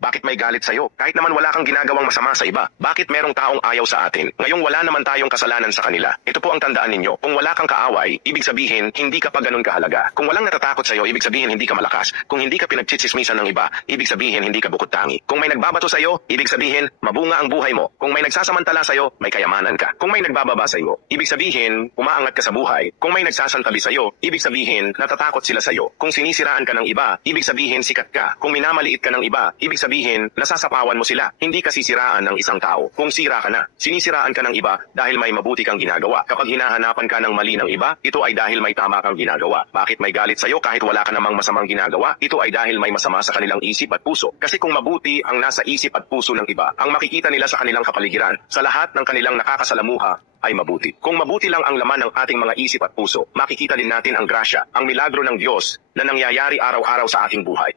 Bakit may galit sa'yo? Kahit naman wala kang ginagawang masama sa iba. Bakit merong taong ayaw sa atin? Ngayong wala naman tayong kasalanan sa kanila. Ito po ang tandaan ninyo. Kung wala kang kaaway, ibig sabihin, hindi ka pa ganun kahalaga. Kung walang natatakot sa'yo, ibig sabihin, hindi ka malakas. Kung hindi ka pinagtsitsismisan ng iba, ibig sabihin, hindi ka bukod tangi. Kung may nagbabato sa'yo, ibig sabihin, mabunga ang buhay mo. Kung may nagsasamantala sa'yo, may kayamanan ka. Kung may nagbababa sa'yo, ibig sabihin, umaangat ka sa buhay. Kung may nagsasantabi sa'yo, ibig sabihin, natatakot sila sa'yo. Kung sinisiraan ka ng iba, ibig sabihin, sikat ka. Kung minamaliit ka ng iba, ibig sabihin, nasasapawan mo sila. Hindi ka sisiraan ng isang tao. Kung sira ka na, sinisiraan ka ng iba dahil may mabuti kang ginagawa. Kapag hinahanapan ka ng mali ng iba, ito ay dahil may tama kang ginagawa. Bakit may galit sa'yo kahit wala ka namang masamang ginagawa? Ito ay dahil may masama sa kanilang isip at puso. Kasi kung mabuti ang nasa isip at puso ng iba, ang makikita nila sa kanilang kapaligiran, sa lahat ng kanilang nakakasalamuha, ay mabuti. Kung mabuti lang ang laman ng ating mga isip at puso, makikita din natin ang grasya, ang milagro ng Diyos na nangyayari araw-araw sa ating buhay.